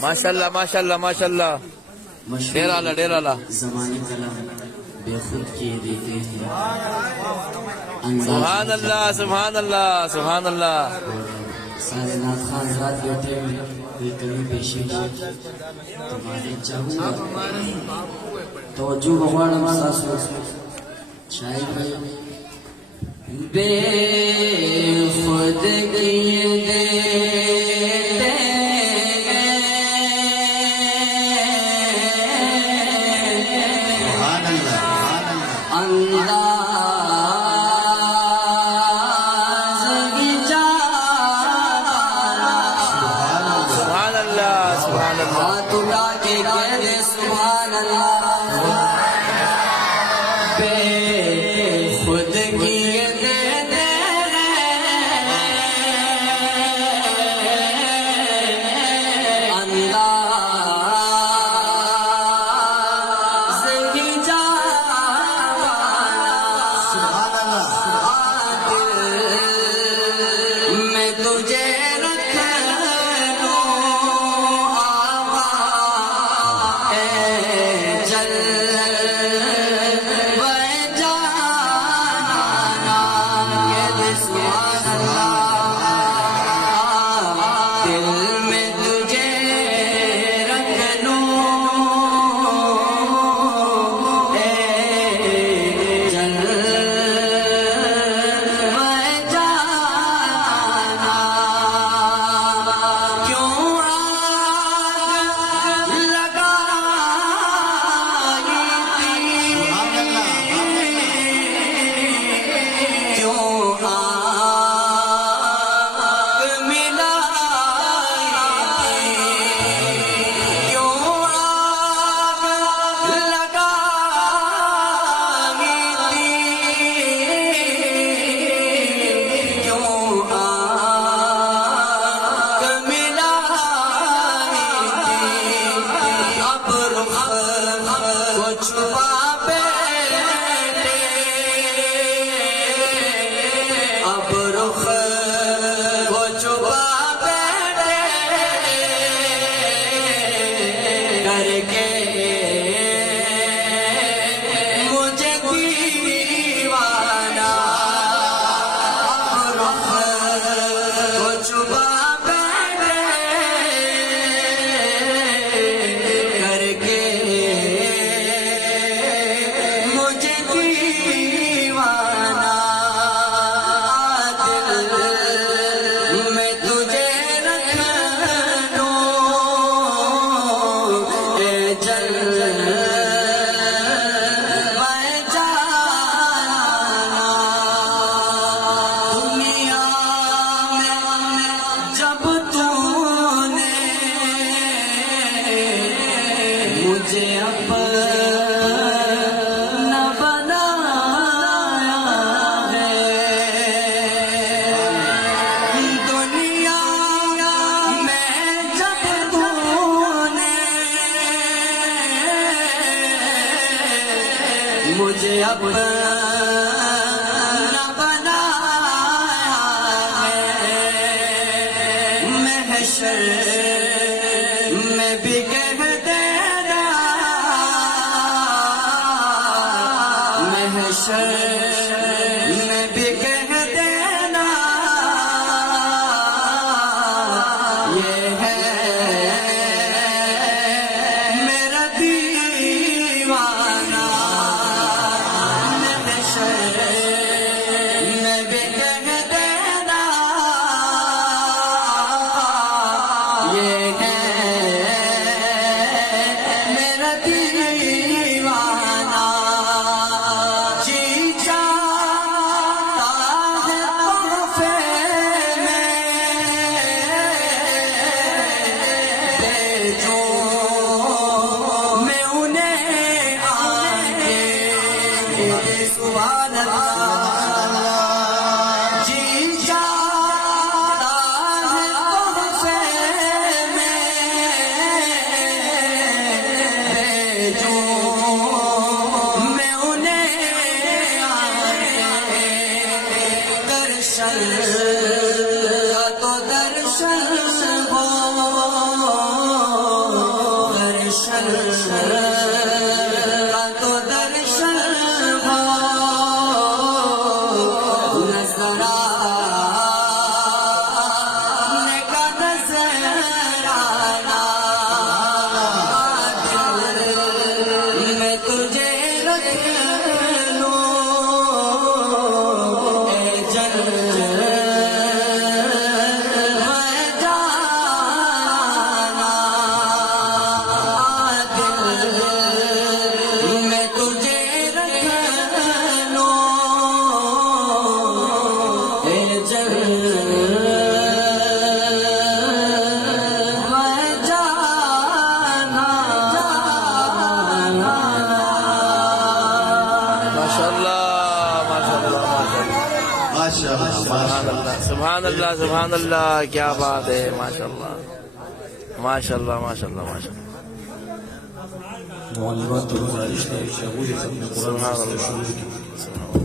ماشاءاللہ ماشاءاللہ ماشاءاللہ ڈیر آلہ زمانے کلام بے خود کیے دیتے ہیں سبحان اللہ سبحان اللہ سبحان اللہ سارے نات خان حضرات بیٹھے ہوئے کوئی کمی پیشی تمہارے چاہوں گا توجہ بغوارم ساسو شاید بھائی بے خود کیے دیتے مجھے اپنا بنایا ہے محشر میں بھی کہہ دینا محشر میں بھی کہہ دینا یہ ہے میرا دیوانہ یہ ہے سبحان اللہ سبحان اللہ سبحان اللہ، کیا بات ہے، ماشاء اللہ ماشاء اللہ ماشاء اللہ ماشاء اللہ، معلمات کو گزارش ہے کہ وہ یہ ختم قرآن سبحان سے اللہ شروع کی